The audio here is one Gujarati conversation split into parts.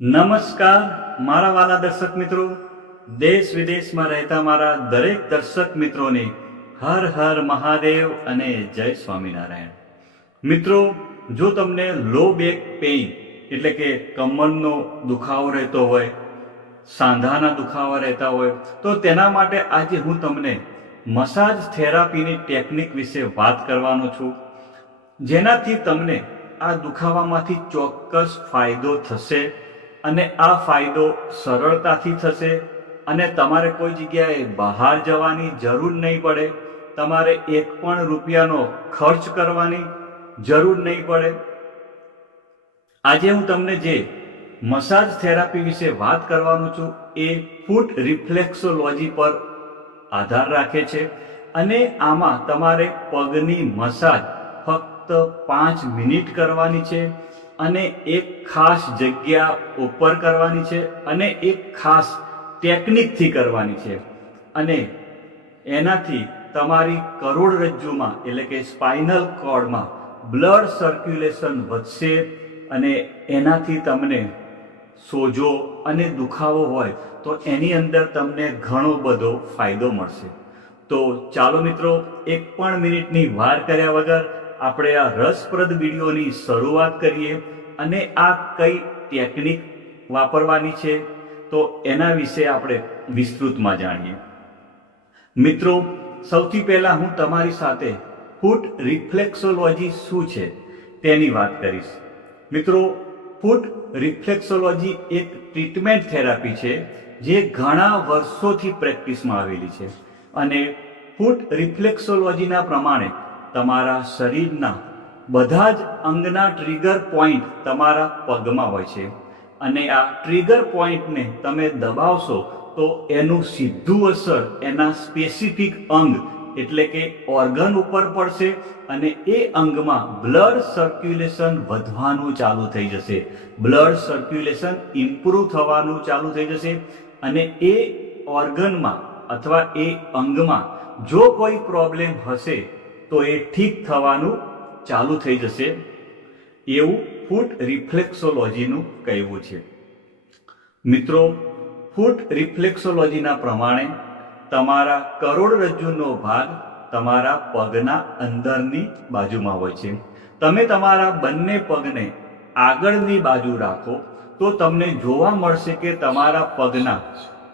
નમસ્કાર, મારા વાલા દર્શક મિત્રો. દેશ વિદેશમાં રહેતા મારા દરેક દર્શક મિત્રોને હર હર મહાદેવ અને જય સ્વામિનારાયણ. મિત્રો, જો તમને લો બેક પેઇન, એટલે કે કમરનો દુખાવો રહેતો હોય, સાંધાના દુખાવા રહેતા હોય, તો તેના માટે આજે હું તમને મસાજ થેરાપીની ટેકનિક વિશે વાત કરવાનો છું. જેનાથી તમને આ દુખાવામાંથી ચોક્કસ ફાયદો થશે. અને આ ફાયદો સરળતાથી થશે અને તમારે કોઈ જગ્યાએ બહાર જવાની જરૂર નહીં પડે. તમારે એક પણ રૂપિયાનો ખર્ચ કરવાની જરૂર નહીં પડે. આજે હું તમને જે મસાજ થેરાપી વિશે વાત કરવાનું છું, એ ફૂટ રિફ્લેક્સોલોજી પર આધાર રાખે છે અને આમાં તમારે પગની મસાજ ફક્ત પાંચ મિનિટ કરવાની છે. અને એક ખાસ જગ્યા ઉપર કરવાની છે અને એક ખાસ ટેકનિકથી કરવાની છે. અને એનાથી તમારી કરોડરજ્જુમાં એટલે કે સ્પાઇનલ કોર્ડમાં બ્લડ સર્ક્યુલેશન વધશે અને એનાથી તમને સોજો અને દુખાવો હોય તો એની અંદર તમને ઘણો બધો ફાયદો મળશે. તો ચાલો મિત્રો, એક પણ મિનિટની વાર કર્યા વગર આપણે આ રસપ્રદ વિડીયોની શરૂઆત કરીએ અને આ કઈ ટેકનિક વાપરવાની છે તો એના વિશે આપણે વિસ્તૃતમાં જાણીએ. મિત્રો, સૌથી પહેલા હું તમારી સાથે ફૂટ રિફ્લેક્સોલોજી શું છે તેની વાત કરીશ. મિત્રો ફૂટ રિફ્લેક્સોલોજી એક ટ્રીટમેન્ટ થેરાપી છે જે ઘણા વર્ષોથી પ્રેક્ટિસમાં આવેલી છે. અને ફૂટ રિફ્લેક્સોલોજીના પ્રમાણે તમારા શરીરના બધા જ અંગના ટ્રિગર પોઈન્ટ તમારા પગમાં હોય છે. અને આ ટ્રિગર પોઈન્ટને તમે દબાવશો તો એનું સીધું અસર એના સ્પેસિફિક અંગ, એટલે કે ઓર્ગન ઉપર પડશે અને એ અંગમાં બ્લડ સર્ક્યુલેશન વધવાનું ચાલુ થઈ જશે. બ્લડ સર્ક્યુલેશન ઇમ્પ્રૂવ થવાનું ચાલુ થઈ જશે અને એ ઓર્ગનમાં અથવા એ અંગમાં જો કોઈ પ્રોબ્લેમ હશે તો એ ઠીક થવાનું ચાલુ થઈ જશે. એવું ફૂટ રિફ્લેક્સોલોજીનું કહેવું છે. મિત્રો, ફૂટ રિફ્લેક્સોલોજીના પ્રમાણે તમારા કરોડરજ્જુનો ભાગ તમારા પગના અંદરની બાજુમાં હોય છે. તમે તમારા બંને પગને આગળની બાજુ રાખો તો તમને જોવા મળશે કે તમારા પગના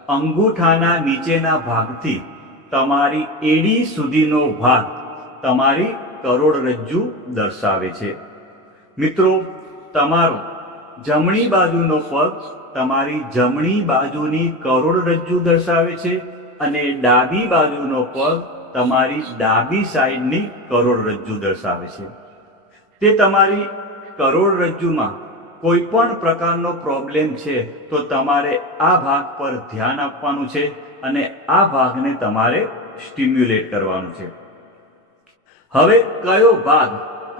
અંગૂઠાના નીચેના ભાગથી તમારી એડી સુધીનો ભાગ તમારી કરોડરજ્જુ દર્શાવે છે. મિત્રો, તમારો જમણી બાજુનો પગ તમારી જમણી બાજુની કરોડરજ્જુ દર્શાવે છે અને ડાબી બાજુનો પગ તમારી ડાબી સાઈડની કરોડરજ્જુ દર્શાવે છે. તે તમારી કરોડરજ્જુમાં કોઈ પણ પ્રકારનો પ્રોબ્લેમ છે તો તમારે આ ભાગ પર ધ્યાન આપવાનું છે અને આ ભાગને તમારે સ્ટિમ્યુલેટ કરવાનું છે. હવે કયો ભાગ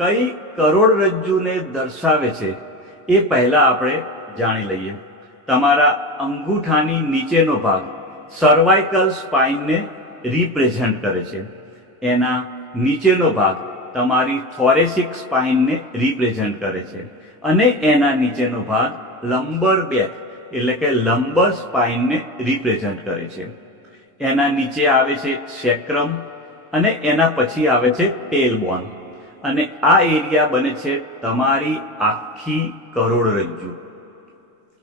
કઈ કરોડરજ્જુને દર્શાવે છે એ પહેલા આપણે જાણી લઈએ. તમારા અંગૂઠાની નીચેનો ભાગ સર્વાઇકલ સ્પાઇનને રિપ્રેઝેન્ટ કરે છે. એના નીચેનો ભાગ તમારી થોરેસિક સ્પાઇનને રિપ્રેઝેન્ટ કરે છે. અને એના નીચેનો ભાગ લંબર બેક એટલે કે લંબર સ્પાઇનને રિપ્રેઝેન્ટ કરે છે. એના નીચે આવે છે સેક્રમ અને એના પછી આવે છે ટેલબોન અને આ એરિયા બને છે તમારી આખી કરોડરજ્જુ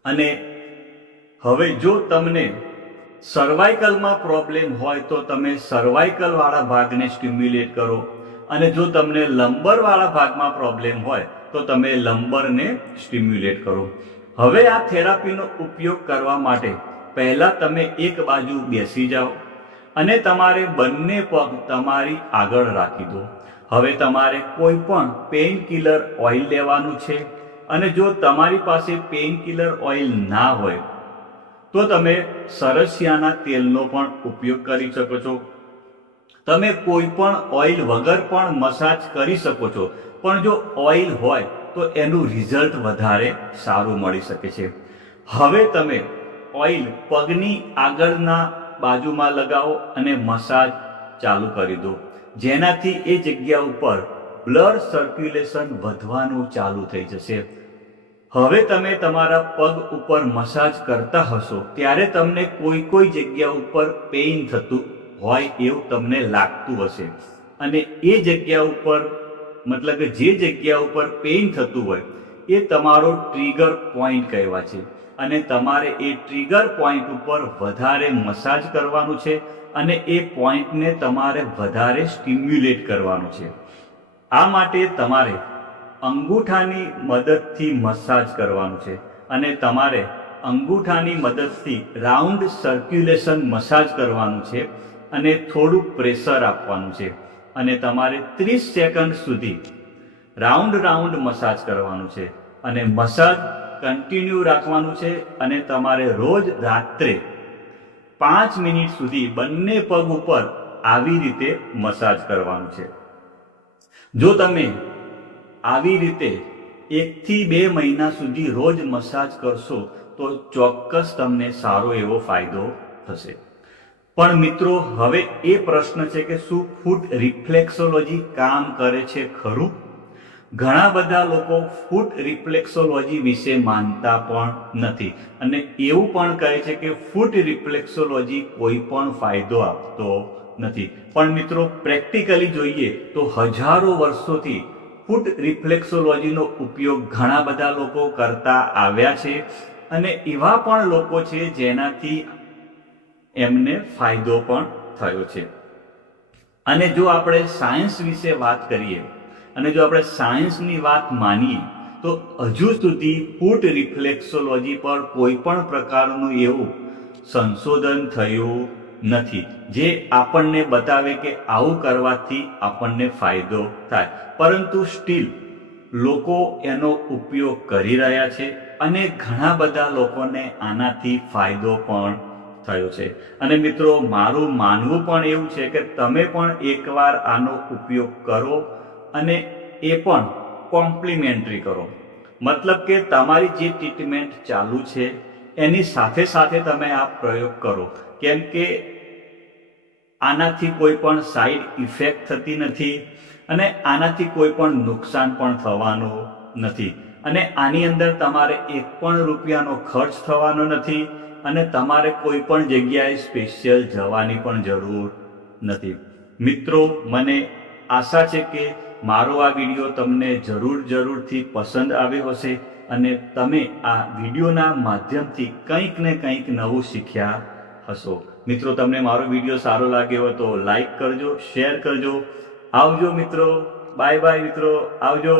અને હવે જો તમને સર્વાઇકલમાં પ્રોબ્લેમ હોય તો તમે સર્વાઇકલવાળા ભાગને સ્ટિમ્યુલેટ કરો. અને જો તમને લંબરવાળા ભાગમાં પ્રોબ્લેમ હોય તો તમે લંબરને સ્ટિમ્યુલેટ કરો. હવે આ થેરાપીનો ઉપયોગ કરવા માટે પહેલાં તમે એક બાજુ બેસી જાઓ. અને તમારે બંને પગ તમારી આગળ રાખી દો. હવે તમારે કોઈ પણ પેઇન કિલર ઓઇલ લેવાનું છે અને જો તમારી પાસે પેઇન કિલર ઓઇલ ના હોય, તો તમે સરસિયાના તેલનો પણ ઉપયોગ કરી શકો છો. તમે કોઈ પણ ઓઇલ વગર પણ મસાજ કરી શકો છો. પણ જો ઓઇલ હોય, તો એનું રિઝલ્ટ વધારે સારું મળી શકે છે. હવે તમે ઓઇલ પગની આગળના બાજુમાં લગાવો અને મસાજ ચાલુ કરી દો. જેનાથી એ જગ્યા ઉપર બ્લડ સર્ક્યુલેશન વધવાનું ચાલુ થઈ જશે. હવે તમે તમારા પગ ઉપર મસાજ કરતા હશો, ત્યારે તમને કોઈ કોઈ જગ્યા ઉપર પેઇન થતું હોય એવું તમને લાગતું હશે. અને એ જગ્યા ઉપર, મતલબ કે જે જગ્યા ઉપર પેઇન થતું હોય, એ તમારો ટ્રિગર પોઈન્ટ કહેવા છે. અને તમારે એ ટ્રિગર પોઈન્ટ ઉપર વધારે મસાજ કરવાનું છે અને એ પોઈન્ટને તમારે વધારે સ્ટિમ્યુલેટ કરવાનું છે. આ માટે તમારે અંગૂઠાની મદદથી મસાજ કરવાનું છે અને તમારે અંગૂઠાની મદદથી રાઉન્ડ સર્ક્યુલેશન મસાજ કરવાનું છે અને થોડું પ્રેશર આપવાનું છે. અને તમારે ત્રીસ સેકન્ડ સુધી રાઉન્ડ રાઉન્ડ મસાજ કરવાનું છે. અને મસાજ કન્ટિન્યુ રાખવાનું છે અને તમારે રોજ રાત્રે પાંચ મિનિટ સુધી બંને પગ ઉપર આવી રીતે મસાજ કરવાનું છે. જો તમે આવી રીતે એકથી બે મહિના સુધી રોજ મસાજ કરશો, તો ચોક્કસ તમને સારો એવો ફાયદો થશે. પણ મિત્રો, હવે એ પ્રશ્ન છે કે શું ફૂટ રિફ્લેક્સોલોજી કામ કરે છે ખરું? ઘણા બધા લોકો ફૂટ રિફ્લેક્સોલોજી વિશે માનતા પણ નથી. અને એવું પણ કહે છે કે ફૂટ રિફ્લેક્સોલોજી કોઈ પણ ફાયદો આપતો નથી. પણ મિત્રો, પ્રેક્ટિકલી જોઈએ તો હજારો વર્ષોથી ફૂટ રિફ્લેક્સોલોજીનો ઉપયોગ ઘણા બધા લોકો કરતા આવ્યા છે અને એવા પણ લોકો છે જેનાથી એમને ફાયદો પણ થયો છે. અને જો આપણે સાયન્સ વિશે વાત કરીએ અને જો આપણે સાયન્સની વાત માનીએ, તો હજુ સુધી ફૂટ રિફ્લેક્સોલોજી પર કોઈ પણ પ્રકારનું એવું સંશોધન થયું નથી, જે આપણને બતાવે કે આવું કરવાથી આપણને ફાયદો થાય. પરંતુ સ્ટીલ, લોકો એનો ઉપયોગ કરી રહ્યા છે અને ઘણા બધા લોકોને આનાથી ફાયદો પણ થયો છે. અને મિત્રો, મારું માનવું પણ એવું છે કે તમે પણ એકવાર આનો ઉપયોગ કરો અને એ પણ કોમ્પ્લિમેન્ટરી કરો. મતલબ કે તમારી જે ટ્રીટમેન્ટ ચાલુ છે, એની સાથે સાથે તમે આ પ્રયોગ કરો. કેમ કે આનાથી કોઈ પણ સાઈડ ઇફેક્ટ થતી નથી અને આનાથી કોઈ પણ નુકસાન પણ થવાનું નથી. અને આની અંદર તમારે એક પણ રૂપિયાનો ખર્ચ થવાનો નથી અને તમારે કોઈ પણ જગ્યાએ સ્પેશિયલ જવાની પણ જરૂર નથી. મિત્રો, મને આશા છે કે મારો આ વીડિયો તમને જરૂર જરૂરથી પસંદ આવ્યો હશે અને તમે આ વિડીયોના માધ્યમથી કંઈક ને કંઈક નવું શીખ્યા હશો. મિત્રો, તમને મારો વીડિયો સારો લાગ્યો તો લાઈક કરજો શેર કરજો. આવજો મિત્રો. બાય બાય મિત્રો. આવજો.